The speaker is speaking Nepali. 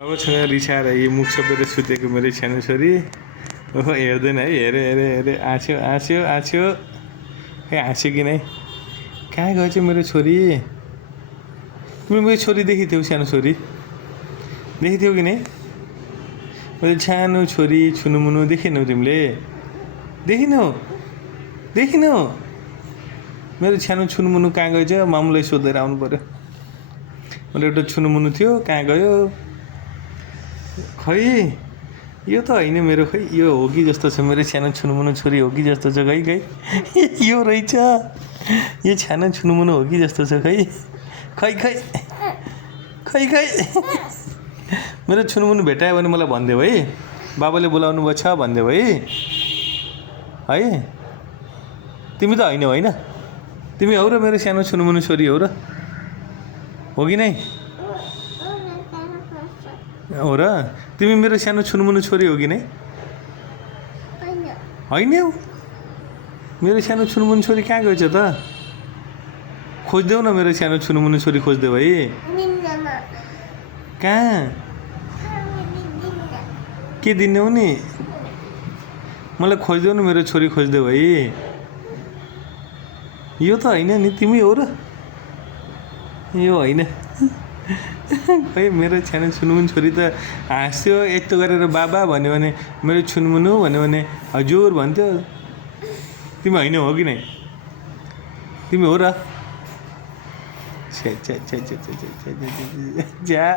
अब छोरा रिसाएर यी मुख सपेर सुतेको मेरो सानो छोरी ओहो हेर्दैन है हेरे हेरे हेरे हाँस्यो हाँस्यो हाँस्यो खै हाँस्यो कि नै कहाँ गयो चाहिँ मेरो छोरी तिमी मेरो छोरी देखिथ्यौ सानो छोरी देखिथ्यौ कि नै मेरो सानो छोरी छुनुमुनु देखिनौ तिमीले देखिनौ देखिनौ मेरो सानो छुनुमुनु कहाँ गयो चाहिँ मामुलाई सोधेर आउनु पर्यो मेरो एउटा छुनुमुनु थियो कहाँ गयो खै यो त होइन मेरो खै यो हो कि जस्तो छ मेरो सानो छुनुमुनु छोरी हो कि जस्तो छ खै खै यो रहेछ यो सानो छुनुमुनु हो कि जस्तो छ खै खै खै खै खै मेरो छुनुमुनु भेटायो भने मलाई भनिदेऊ है बाबाले बोलाउनु भएको छ भनिदेऊ है तिमी त होइन होइन तिमी हौ र मेरो सानो छुनुमुनु छोरी हौ र हो कि नै हो र तिमी मेरो सानो छुनुमुनु छोरी हो कि नै होइन हौ मेरो सानो छुनुमुनु छोरी कहाँ गएछ त खोजिदेऊ न मेरो सानो छुनुमुनु छोरी खोजिदेऊ है कहाँ के दिने हो नि मलाई खोजिदेऊ न मेरो छोरी खोजिदेऊ है यो त होइन नि तिमी हो र यो होइन खै मेरो सानो छुनुमुनु छोरी त हाँस्यो यस्तो गरेर बाबा भन्यो भने मेरो छुनुमुनु भन्यो भने हजुर भन्थ्यो तिमी होइन हो कि नै तिमी हो र छ्या छ्या छ्या छ्या छ्या छ्या छ्या